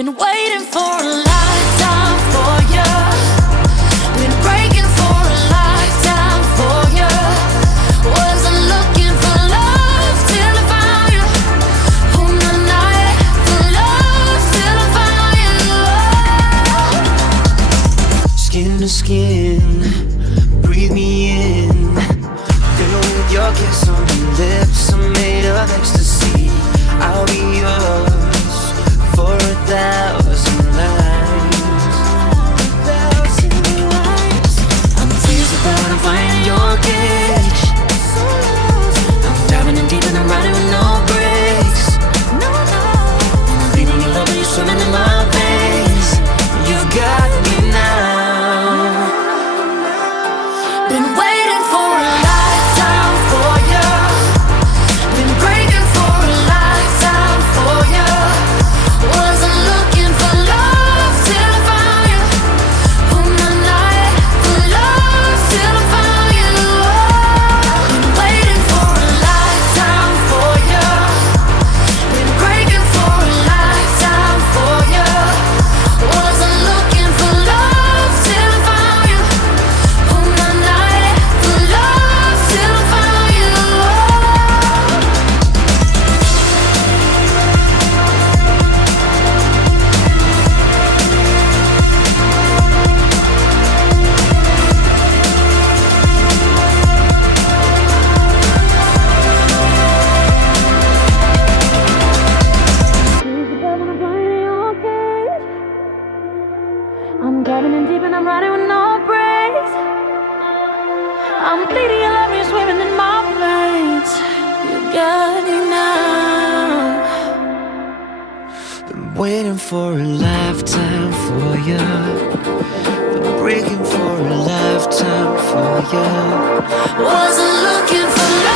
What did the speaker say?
Been waiting for a lifetime for you. Been breaking for a lifetime for you. Wasn't looking for love till I found you. On the night for love till I found you. Skin to skin, breathe me in. Fill with your kiss on your lips. I'm made of ecstasy. I'll be yours for 1,000 lives. I'm tears about I'm finding your cage. I'm diving in deep and I'm riding with no brakes. And I'm bleeding in love when you're swimming in my veins. You've got me now. Been waiting for a lifetime for you. Been breaking for a lifetime for you. Wasn't looking for love till I found you. On the night for love till I found you. Been waiting for a lifetime for you. Been breaking for a lifetime for you. Wasn't looking for love till I found you. On the night for love till I found you. I'm diving in deep and I'm riding with no brakes. I'm bleeding in love, you're swimming in my veins. You got me now. Been waiting for a lifetime for you. Been breaking for a lifetime for you. Wasn't looking for love